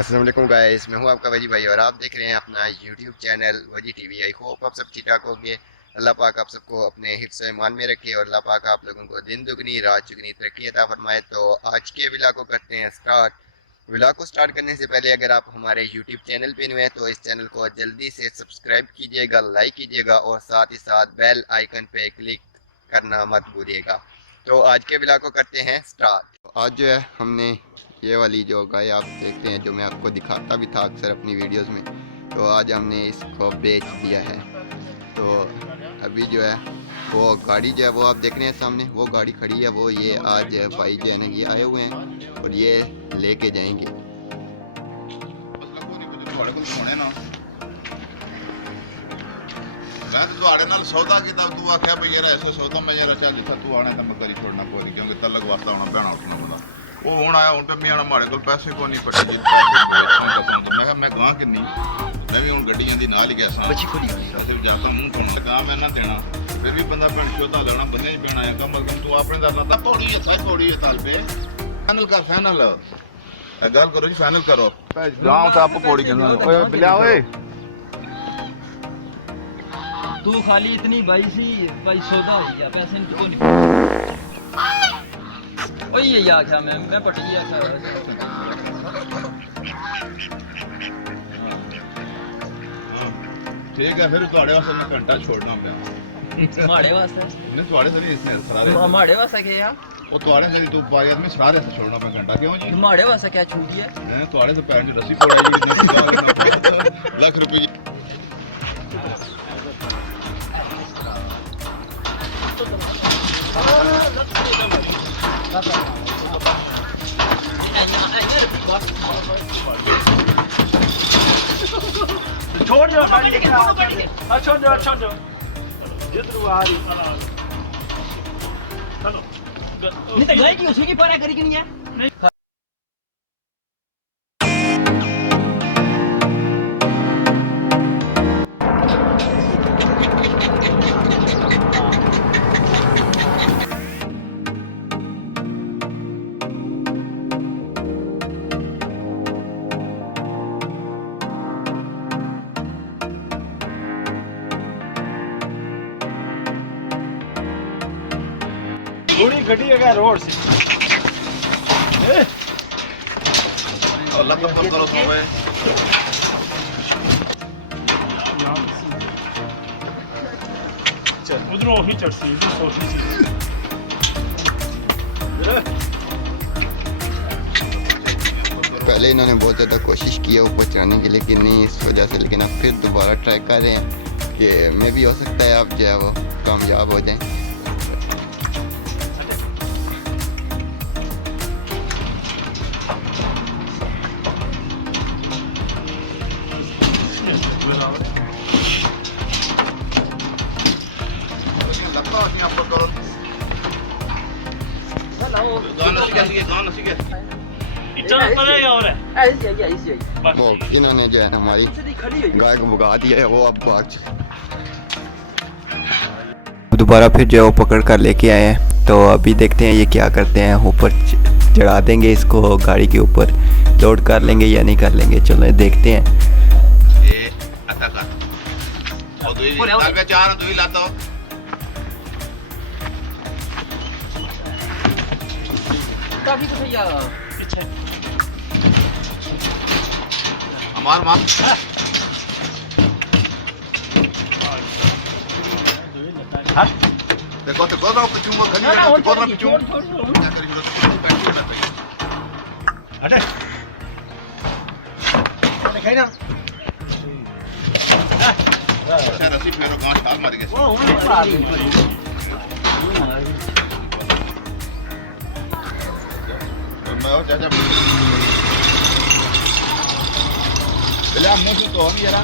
अस्सलाम वालेकुम गाइस, मैं हूं आपका वजी भाई और आप देख रहे हैं अपना यूट्यूब चैनल वजी टीवी। आई होप आप सब ठीक ठाक होंगे। अल्लाह पाक आप सबको अपने हिफ्ज़ ईमान में रखे और अल्लाह पाक आप लोगों को दिन दुगनी रात चुगनी तरक्की अता फरमाए। तो आज के व्लॉग को करते हैं स्टार्ट। व्लॉग को स्टार्ट करने से पहले अगर आप हमारे यूट्यूब चैनल पे नए हैं तो इस चैनल को जल्दी से सब्सक्राइब कीजिएगा, लाइक कीजिएगा और साथ ही साथ बेल आइकन पे क्लिक करना मत भूलिएगा। तो आज के व्लॉग को करते हैं स्टार्ट। आज जो है हमने ये वाली जो गाय आप देखते हैं, जो मैं आपको दिखाता भी था अक्सर अपनी वीडियोस में, तो आज हमने इसको बेच दिया है। तो अभी जो है वो गाड़ी जो है वो आप देख रहे हैं सामने, वो गाड़ी खड़ी है, वो ये आज भाई जो है ना ये आए हुए हैं और ये लेके जाएंगे। मैं ਤੁਹਾਡੇ ਨਾਲ ਸੌਦਾ ਕੀਤਾ, ਤੂੰ ਆਖਿਆ ਵੀ ਯਾਰ ਐਸਾ ਸੌਦਾ ਮੈਂ ਯਾਰ ਚੱਲ ਜਿੱਥਾ ਤੂੰ ਆਣਾ ਤਾਂ ਮੈਂ ਕਰੀ ਛੋੜਨਾ ਕੋਈ, ਕਿਉਂਕਿ ਤਲਕ ਵਾਸਤਾ ਆਉਣਾ ਪੈਣਾ ਉੱਠਣਾ ਬੜਾ। ਉਹ ਹੁਣ ਆਇਆ, ਹੁਣ ਤੇ ਮੈਂ ਆਣਾ ਮਾੜੇ ਕੋਲ ਪੈਸੇ ਕੋਈ ਨਹੀਂ ਪੱਟੇ ਜਿੱਦਾਂ ਮੈਂ ਕਿਹਾ ਮੈਂ ਗਾਂ ਕਿੰਨੀ, ਮੈਂ ਵੀ ਹੁਣ ਗੱਡੀਆਂ ਦੀ ਨਾਲ ਹੀ ਗਿਆ ਸਾਂ ਬੱਚੀ ਖੁੱਲੀ ਅਸੀਂ ਜਾਂਦਾ ਮੂੰਹ ਕੋਣ ਲਗਾ ਮੈਂ ਨਾ ਦੇਣਾ, ਫਿਰ ਵੀ ਬੰਦਾ ਭੈਣ ਚੋਦਾ ਲੈਣਾ ਬੰਦੇ 'ਚ ਪੈਣਾ ਆ। ਕਮ ਅਜ਼ ਕਮ ਤੂੰ ਆਪਣੇ ਦਾ ਨਾ ਤਾਂ ਪੌੜੀ ਹੈ, ਸਾਈ ਪੌੜੀ ਹੈ ਤਾਲਬੇ ਫਾਈਨਲ ਕਰ, ਫਾਈਨਲ ਗੱਲ ਕਰੋ ਜੀ, ਫਾਈਨਲ ਕਰੋ ਗਾਂ ਤਾਂ ਆਪ ਪੌੜੀ ਕਹਿੰਦਾ। ਓਏ ਬਿਲਿਆ ਓਏ तू खाली इतनी भाई सी भाई सौदा हो गया, पैसे को नहीं। ओ ये आख्या मैं पट गया ठीक है। फिर ਤੁਹਾਡੇ ਵਾਸਤੇ ਮੈਂ ਘੰਟਾ ਛੋੜਨਾ ਪਿਆ माड़े वास्ते नहीं ਤੁਹਾਡੇ से इसने सरारे माड़े वास्ते क्या यार, वो ਤੁਹਾਡੇ से तू पाया में सरारे से छोड़ना मैं घंटा, क्यों जी माड़े वास्ते क्या छूट दिया मैं ਤੁਹਾਡੇ से पैर की रस्सी पड़ाई लाख रुपए छोड़ दो, छोड़ दो, छोड़ दो जिधर आ रही चलो नहीं तो गए कि उसी की परा करी कि नहीं है। थोड़ी गड्डी है रोड से अल्लाह का फजल करो सब है। चल उधर ही चढ़ती सोची सी पहले इन्होंने बहुत ज़्यादा कोशिश की है ऊपर चढ़ने की, लेकिन नहीं इस वजह से, लेकिन अब फिर दोबारा ट्राई कर रहे हैं कि मे भी हो सकता है आप जो है वो कामयाब हो जाएं। वो इन्होंने जो है हमारी गाय को भगा दिया है, वो अब भाग दोबारा फिर जो है वो पकड़ कर लेके आए हैं। तो अभी देखते हैं ये क्या करते हैं, ऊपर चढ़ा देंगे इसको, गाड़ी के ऊपर लोड कर लेंगे या नहीं कर लेंगे, चलो देखते हैं। काफी कुछ है यार पीछे हमार मां देखो तो गोदा पचूंगा खली है तो गोदा पचूं क्या करी बोलो तो बैठ के बैठ अरे खाई ना सर रसी फेरो गांव छाल मार गए ओ उन्हें मार मैं और चाचा बिला मुंह से तो हम यार